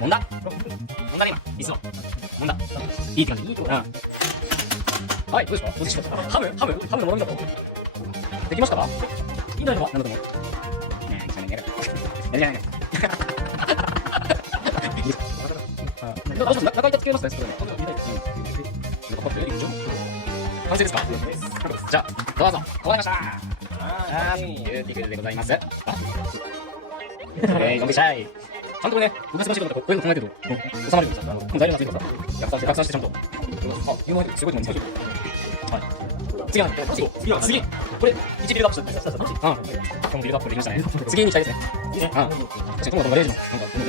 飲んだ飲んだね今。いつも。飲んだ。いいって感じ。うん。はい、どうですか？どうでしょうか？ハムのものみだと。できましたか？いいのは何だと思う？ねえ、やるやる。どうします？中板つけますね、それね。完成ですか？じゃあ、どうぞ。こうなりました。ビューティフルでございます。飲みしゃい。ちゃんとね、難しいこととか、こういうの考えてると、収まるんですよ。材料がついてるからさ、逆算してちゃんと。言う前にすごいと思うんですよ。はい。次は次これ、1ビルドアップしたんですよ。うん。このビルドアップできましたね。次に行きたいですね。いいね。うん。確かに、友達が0時の、なんか、